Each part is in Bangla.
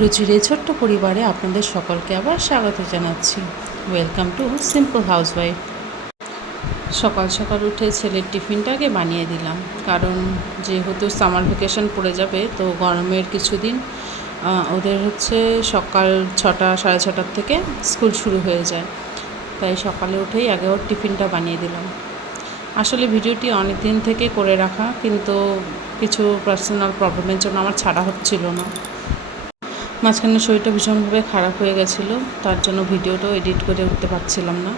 রুচির এই ছোট্ট পরিবারে আপনাদের সকলকে আবার স্বাগত জানাচ্ছি। Welcome to simple housewife. সকাল সকাল উঠে ছেলের টিফিনটাকে বানিয়ে দিলাম, কারণ যেহেতু সামার ভ্যাকেশন পড়ে যাবে, তো গরমের কিছুদিন ওদের হচ্ছে সকাল 6টা সাড়ে 6টার থেকে স্কুল শুরু হয়ে যায়। তাই সকালে উঠেই আগে ওর টিফিনটা বানিয়ে দিলাম। আসলে ভিডিওটি অনেক দিন থেকে করে রাখা, কিন্তু কিছু পার্সোনাল প্রবলেমের জন্য আমার ছাড়া হচ্ছিল না। মাঝখানে শরীরটা ভীষণভাবে খারাপ হয়ে গেছিলো, তার জন্য ভিডিওটাও এডিট করে উঠতে পারছিলাম না।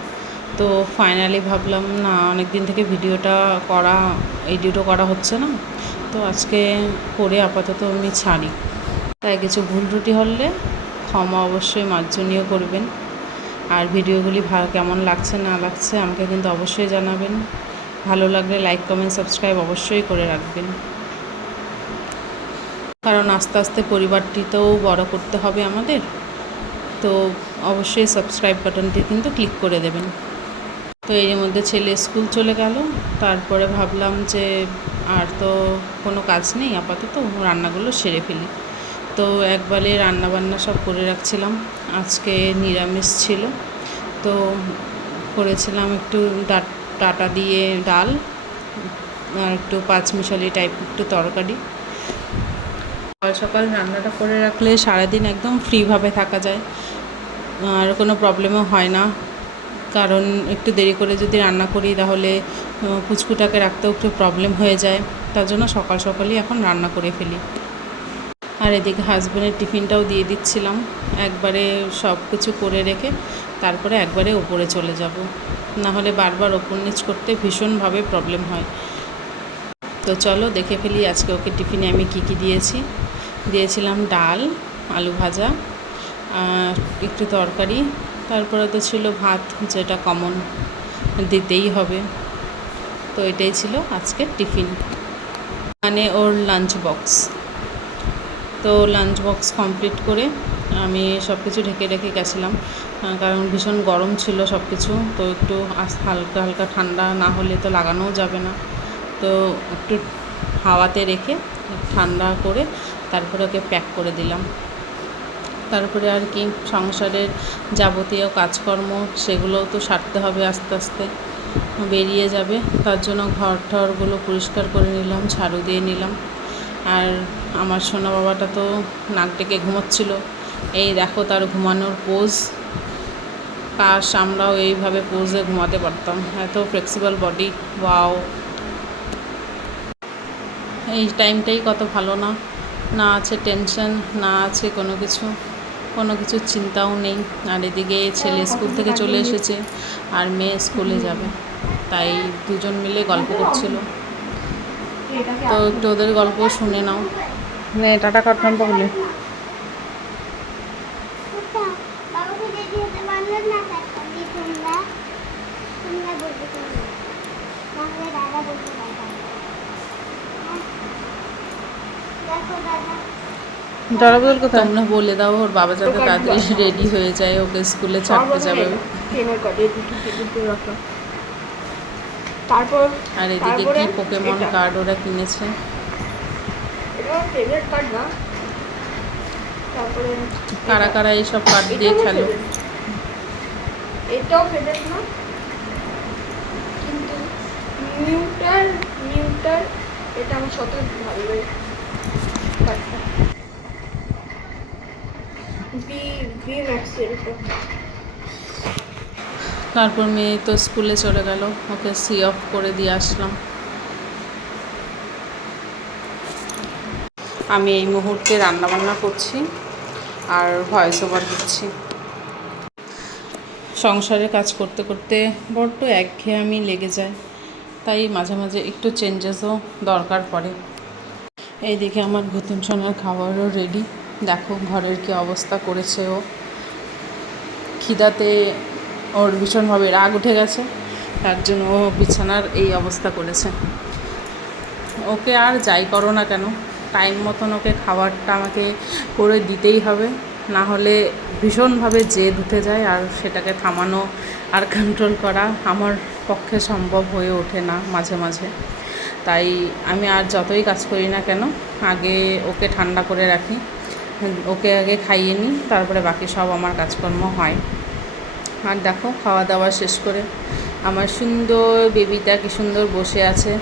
তো ফাইনালি ভাবলাম না, অনেক দিন থেকে ভিডিওটা করা এডিটও করা হচ্ছে না, তো আজকে করে আপাতত আমি ছাড়ি। তাই কিছু ভুল ত্রুটি হলে ক্ষমা অবশ্যই মার্জনীয় করবেন। আর ভিডিওগুলি কেমন লাগছে না লাগছে আমাকে কিন্তু অবশ্যই জানাবেন। ভালো লাগলে লাইক কমেন্ট সাবস্ক্রাইব অবশ্যই করে রাখবেন, কারণ আস্তে আস্তে পরিবারটিতেও বড় করতে হবে আমাদের। তো অবশ্যই সাবস্ক্রাইব বাটনটি কিন্তু ক্লিক করে দেবেন। তো এর মধ্যে ছেলে স্কুল চলে গেল, তারপরে ভাবলাম যে আর তো কোনো কাজ নেই, আপাতত রান্নাগুলো সেরে ফেলি। তো একবারে রান্নাবান্না সব করে রাখছিলাম। আজকে নিরামিষ ছিল, তো করেছিলাম একটু ডাটা দিয়ে ডাল আর একটু পাঁচমিশালি টাইপ একটু তরকারি। সকাল সকাল রান্নাটা করে রাখলে সারাদিন একদম ফ্রিভাবে থাকা যায়, আর কোনো প্রবলেমও হয় না। কারণ একটু দেরি করে যদি রান্না করি তাহলে পুচকুটাকে রাখতেও একটু প্রবলেম হয়ে যায়, তার জন্য সকাল সকালই এখন রান্না করে ফেলি। আর এদিকে হাজব্যান্ডের টিফিনটাও দিয়ে দিচ্ছিলাম, একবারে সব কিছু করে রেখে তারপরে একবারে ওপরে চলে যাব, নাহলে বারবার ওপর নিচ করতে ভীষণভাবে প্রবলেম হয়। তো চলো দেখে ফেলি আজকে ওকে টিফিনে আমি কি কি দিয়েছিলাম। ডাল, আলু ভাজা, একটু তরকারি, তারপরে তো ছিল ভাত, যেটা কমন দিতেই হবে। তো এটাই ছিল আজকের টিফিন, মানে ওর লাঞ্চ বক্স। তো লাঞ্চ বক্স কমপ্লিট করে আমি সব কিছু ঢেকে রেখে গেছিলাম, কারণ ভীষণ গরম ছিল সব কিছু। তো একটু হালকা হালকা ঠান্ডা না হলে তো লাগানোও যাবে না, তো একটু হাওয়াতে রেখে ঠান্ডা করে তারপরে ওকে প্যাক করে দিলাম। তারপরে আর কি, সংসারের যাবতীয় কাজকর্ম সেগুলোও তো সারতে হবে, আস্তে আস্তে বেরিয়ে যাবে। তার জন্য ঘর টরগুলো পরিষ্কার করে নিলাম, ঝাড়ু দিয়ে নিলাম। আর আমার সোনা বাবাটা তো নাক ডেকে ঘুমোচ্ছিল, এই দেখো তার ঘুমানোর পোজ। কাশ আমরাও এইভাবে পোজে ঘুমাতে পারতাম, এত ফ্লেক্সিবল বডি, ওয়াও। এই টাইমটাই কত ভালো না, না আছে টেনশন, না আছে কোনো কিছু চিন্তাও নেই। আর এদিকে ছেলে স্কুল থেকে চলে এসেছে আর মেয়ে স্কুলে যাবে, তাই দুজন মিলে গল্প করছিল। তো একটু ওদের গল্প শুনে নাও। টাটা কাটলাম তাহলে। দাদা বদল কোথায়? তোমরা বলে দাও ওর বাবা যাতে তাড়াতাড়ি রেডি হয়ে যায়, ওকে স্কুলে ছাড়তে যাবে। তারপর আর এদিকে কি পোকেমন কার্ড ওরা কিনেছে, তারপরে কারা কারা এইসব কার্ড দিয়ে খেলো। এটাও ফেভারিট না, কিন্তু মিউটার এটা আমার সবথেকে ভালো লাগে। তারপর মেয়ে তো স্কুলে চলে গেল, ওকে সি অফ করে দিয়ে আসলাম। আমি এই মুহূর্তে রান্নাবান্না করছি আর ভয়েস ওভার দিচ্ছি। সংসারের কাজ করতে করতে বড্ড একঘেয়েমি লেগে যায়, তাই মাঝে মাঝে একটু চেঞ্জেসও দরকার পড়ে। এইদিকে আমার ভুতুম সোনার খাবারও রেডি, দেখো ঘরের কী অবস্থা করেছে ও। খিদাতে ওর ভীষণভাবে রাগ উঠে গেছে, তার জন্য ও বিছানার এই অবস্থা করেছে। ওকে আর যাই করো না কেন, টাইম মতন ওকে খাবারটা আমাকে করে দিতেই হবে, না হলে ভীষণভাবে জেদ উঠে যায়, আর সেটাকে থামানো আর কন্ট্রোল করা আমার পক্ষে সম্ভব হয়ে ওঠে না মাঝে মাঝে। তাই আমি আর যতই কাজ করি না কেন, আগে ওকে ঠান্ডা করে রাখি, ওকে আগে খাইয়ে নিই, তারপরে বাকি সব আমার কাজকর্ম হয়। আর দেখো খাওয়া দাওয়া শেষ করে আমার সুন্দর বেবিটা কি সুন্দর বসে আছে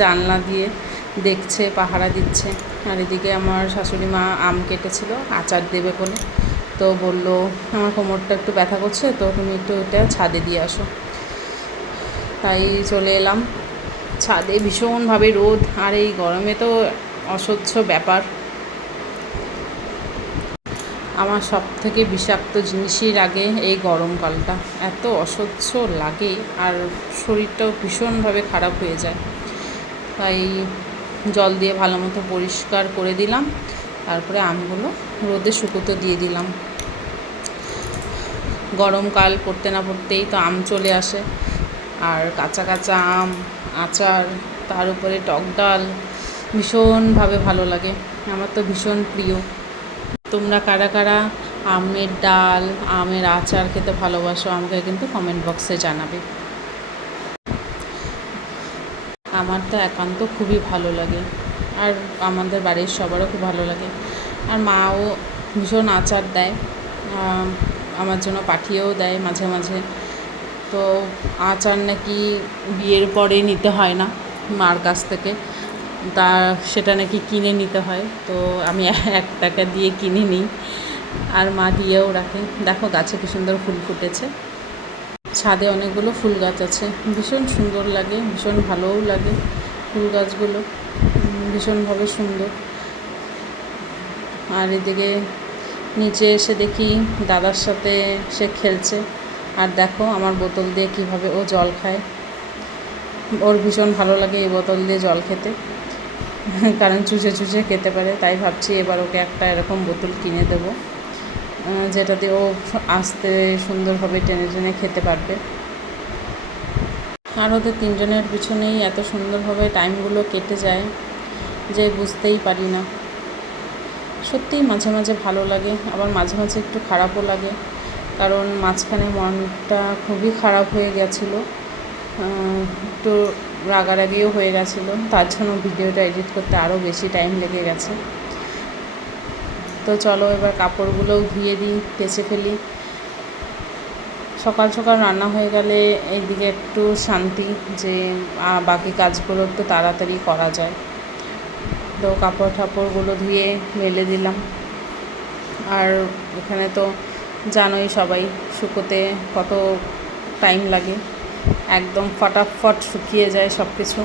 জানলা দিয়ে দেখছে, পাহারা দিচ্ছে। আর এদিকে আমার শাশুড়ি মা আম কেটেছিল আচার দেবে বলে, তো বললো আমার কোমরটা একটু ব্যথা করছে, তো তুমি একটু এটা ছাদে দিয়ে আসো। তাই চলে এলাম ছাদে। ভীষণভাবে রোদ, আর এই গরমে তো অসহ্য ব্যাপার। আমার সব থেকে বিষাক্ত জিনিসই লাগে এই গরমকালটা, এত অসহ্য লাগে আর শরীরটাও ভীষণভাবে খারাপ হয়ে যায়। তাই জল দিয়ে ভালো মতো পরিষ্কার করে দিলাম, তারপরে আমগুলো রোদে শুকোতে দিয়ে দিলাম। গরমকাল পড়তে না পড়তেই তো আম চলে আসে, আর কাঁচা কাঁচা আম, আচার, তার উপরে টক ডাল, ভীষণভাবে ভালো লাগে। আমার তো ভীষণ প্রিয়। তোমরা কারা কারা আমের ডাল, আমের আচার খেতে ভালোবাসো আমাকে কিন্তু কমেন্ট বক্সে জানাবে। আমার তো একান্ত খুবই ভালো লাগে, আর আমাদের বাড়ির সবারও খুব ভালো লাগে। আর মাও ভীষণ আচার দেয়, আমার জন্য পাঠিয়েও দেয় মাঝে মাঝে। তো আচার নাকি বিয়ের পরে নিতে হয় না মার কাছ থেকে, তা সেটা নাকি কিনে নিতে হয়। তো আমি 1 টাকা দিয়ে কিনে নিই, আর মা দিয়েও রাখে। দেখো গাছে কি সুন্দর ফুল ফুটেছে। ছাদে অনেকগুলো ফুল গাছ আছে, ভীষণ সুন্দর লাগে, ভীষণ ভালোও লাগে। ফুল গাছগুলো ভীষণভাবে সুন্দর। আর এদিকে নিচে এসে দেখি দাদার সাথে সে খেলছে, আর দেখো আমার বোতল দিয়ে কীভাবে ও জল খায়। ওর ভীষণ ভালো লাগে এই বোতল দিয়ে জল খেতে, কারণ চুষে চুষে খেতে পারে। তাই ভাবছি এবার ওকে একটা এরকম বোতল কিনে দেবো, যেটাতে ও আস্তে সুন্দরভাবে টেনে টেনে খেতে পারবে। আর ওদের 3 জনের পিছনেই এত সুন্দরভাবে টাইমগুলো কেটে যায় যে বুঝতেই পারি না। সত্যিই মাঝে মাঝে ভালো লাগে, আবার মাঝে মাঝে একটু খারাপও লাগে, কারণ মাঝখানে মনটা খুবই খারাপ হয়ে গেছিলো, একটু রাগারাগিও হয়ে গেছিলো। তার জন্য ভিডিওটা এডিট করতে আরও বেশি টাইম লেগে গেছে। তো চলো এবার কাপড়গুলোও ধুয়ে দিই, কেচে ফেলি। সকাল সকাল রান্না হয়ে গেলে এইদিকে একটু শান্তি, যে বাকি কাজগুলো একটু তাড়াতাড়ি করা যায়। তো কাপড় ঠাপড়গুলো ধুয়ে মেলে দিলাম। আর এখানে তো জানোই সবাই শুকোতে কত টাইম লাগে, একদম ফটাফট শুকিয়ে যায় সব কিছু।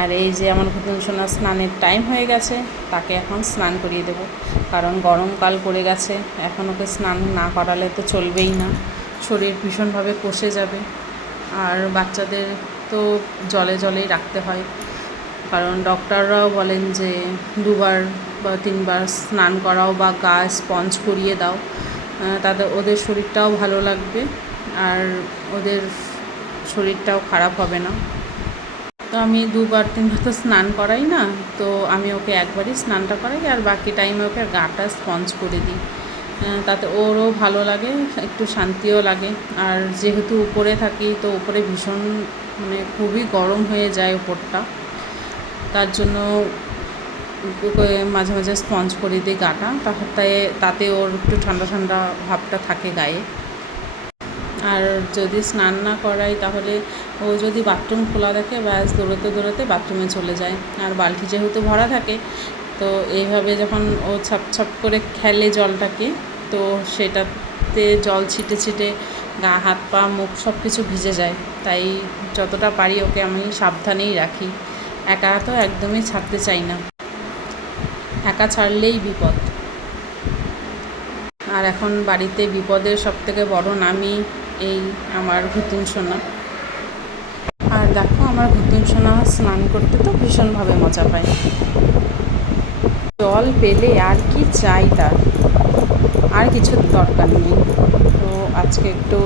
আর এই যে আমার কুতুম সোনা স্নানের টাইম হয়ে গেছে, তাকে এখন স্নান করিয়ে দেবো, কারণ গরমকাল পড়ে গেছে। এখন ওকে স্নান না করালে তো চলবেই না, শরীর ভীষণভাবে কষে যাবে। আর বাচ্চাদের তো জলে জলেই রাখতে হয়, কারণ ডক্টররাও বলেন যে 2 বার বা 3 বার স্নান করাও বা গা স্পঞ্জ করিয়ে দাও, তাতে ওদের শরীরটাও ভালো লাগবে আর ওদের শরীরটাও খারাপ হবে না। তো আমি 2 বার 3 বার তো স্নান করাই না, তো আমি ওকে একবারই স্নানটা করাই, আর বাকি টাইমে ওকে গাটা স্পঞ্জ করে দিই। তাতে ওরও ভালো লাগে, একটু শান্তিও লাগে। আর যেহেতু উপরে থাকি, তো উপরে ভীষণ মানে খুবই গরম হয়ে যায় উপরটা, তার জন্য মাঝে মাঝে স্পঞ্জ করে দিই গাটা, তাতে ওর একটু ঠান্ডা ঠান্ডা ভাবটা থাকে গায়ে। আর যদি স্নান না করাই, তাহলে ও যদি বাথরুম খোলা দেখে ব্যাস দৌড়োতে দৌড়োতে বাথরুমে চলে যায়। আর বালতি যেহেতু ভরা থাকে, তো এইভাবে যখন ও ছাপ ছাপ করে খেলে জলটাকে, তো সেটাতে জল ছিটে ছিটে গা হাত পা মুখ সব কিছু ভিজে যায়। তাই যতটা পারি ওকে আমি সাবধানেই রাখি, একা তো একদমই ছাড়তে চাই না, একা ছাড়লেই বিপদ। আর এখন বাড়িতে বিপদের সবথেকে বড় নামই এই আমার ঘুতুন সোনা। আর দেখো আমার ঘুতুন সোনা স্নান করতে তো ভীষণভাবে মজা পায়, জল পেলে আর কি চাই তার, আর কিছুর দরকার নেই। তো আজকে একটু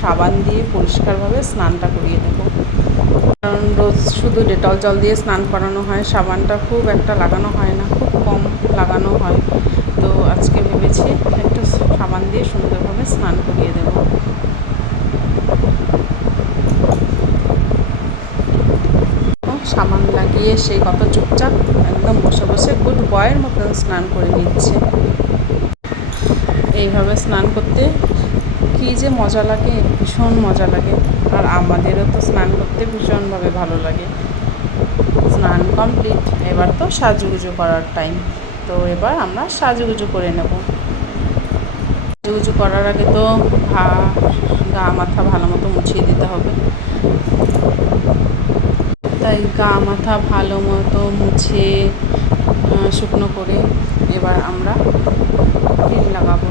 সাবান দিয়ে পরিষ্কারভাবে স্নানটা করিয়ে দেবো, কারণ রোজ শুধু ডেটল জল দিয়ে স্নান করানো হয়, সাবানটা খুব একটা লাগানো হয় না, খুব কম লাগানো হয়। তো আজকে ভেবেছি একটু সাবান দিয়ে সুন্দরভাবে স্নান করিয়ে দেবো। সাবান লাগিয়ে সেই কত চুপচাপ একদম বসে বসে গুড বয়ের মতন স্নান করে নিচ্ছে। এইভাবে স্নান করতে কী যে মজা লাগে, ভীষণ মজা লাগে। আর আমাদেরও তো স্নান করতে ভীষণভাবে ভালো লাগে। স্নান কমপ্লিট, এবার তো সাজুগুজু করার টাইম। তো এবার আমরা সাজুগুজু করে নেব। সাজুগুজু করার আগে তো গা মাথা ভালো মতো মুছিয়ে দিতে হবে। তাই গা মাথা ভালো মতো মুছিয়ে শুকনো করে এবার আমরা ক্রিম লাগাবো।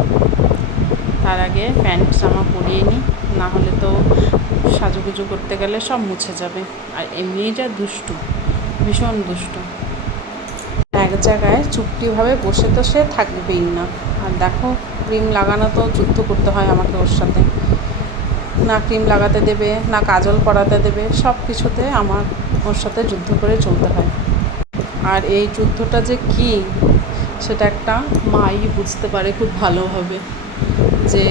তার আগে প্যান্ট জামা পরিয়ে নিই, না হলে তো সাজুগুজু করতে গেলে সব মুছে যাবে। আর এমনিই যা দুষ্টু, ভীষণ দুষ্টু, এক জায়গায় চুপটিভাবে বসে তো সে থাকবেই না। আর দেখো, ক্রিম লাগানো তো যুদ্ধ করতে হয় আমাকে ওর সাথে। না ক্রিম লাগাতে দেবে, না কাজল পরাতে দেবে, সব কিছুতে আমার ওর সাথে যুদ্ধ করে চলতে হয়। আর এই যুদ্ধটা যে কী, সেটা একটা মাই বুঝতে পারে খুব ভালোভাবে, যে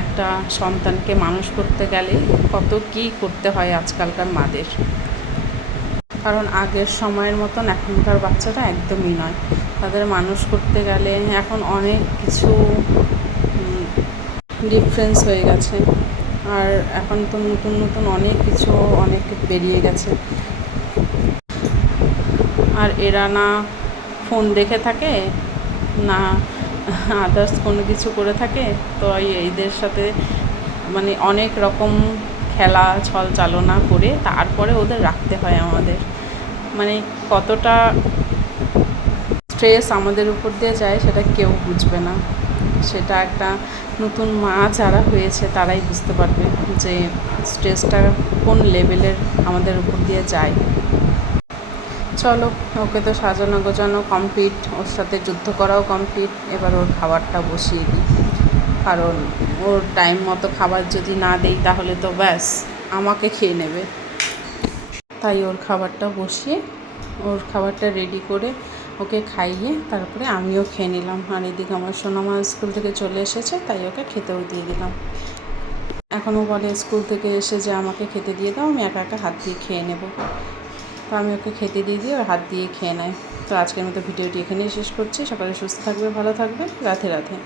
একটা সন্তানকে মানুষ করতে গেলে কত কী করতে হয় আজকালকার মাদের। কারণ আগের সময়ের মতন এখনকার বাচ্চারা একদমই নয়। তাদের মানুষ করতে গেলে এখন অনেক কিছু ডিফারেন্স হয়ে গেছে। আর এখন তো নতুন নতুন অনেক কিছু অনেক বেরিয়ে গেছে। আর এরা না ফোন দেখে থাকে, না আদার্স কোনো কিছু করে থাকে। তো এইদের সাথে মানে অনেক রকম খেলা ছল চালনা করে তারপরে ওদের রাখতে হয় আমাদের। মানে কতটা স্ট্রেস আমাদের উপর দিয়ে যায় সেটা কেউ বুঝবে না। সেটা একটা নতুন মা যারা হয়েছে তারাই বুঝতে পারবে যে স্ট্রেসটা কোন লেভেলের আমাদের উপর দিয়ে যায়। চলো, ওকে তো সাজানো গোছানো কমপ্লিট, ওর সাথে যুদ্ধ করাও কমপ্লিট। এবার ওর খাবারটা বসিয়ে দিই, কারণ ওর টাইম মতো খাবার যদি না দিই তাহলে তো ব্যাস আমাকে খেয়ে নেবে। তাই ওর খাবারটা বসিয়ে ওর খাবারটা রেডি করে ওকে খাইয়ে তারপরে আমিও খেয়ে নিলাম। আর এদিকে আমার সোনামা স্কুল থেকে চলে এসেছে, তাই ওকে খেতেও দিয়ে দিলাম। এখনও বলে স্কুল থেকে এসে যে আমাকে খেতে দিয়ে দাও, আমি একা একা হাত দিয়ে খেয়ে নেব। তো আমি ওকে খেতে দিয়ে ওর হাত দিয়ে খেয়ে নেয়। তো আজকের মতো ভিডিওটি এখানেই শেষ করছি। সকালে সুস্থ থাকবে, ভালো থাকবে, রাধে রাধে।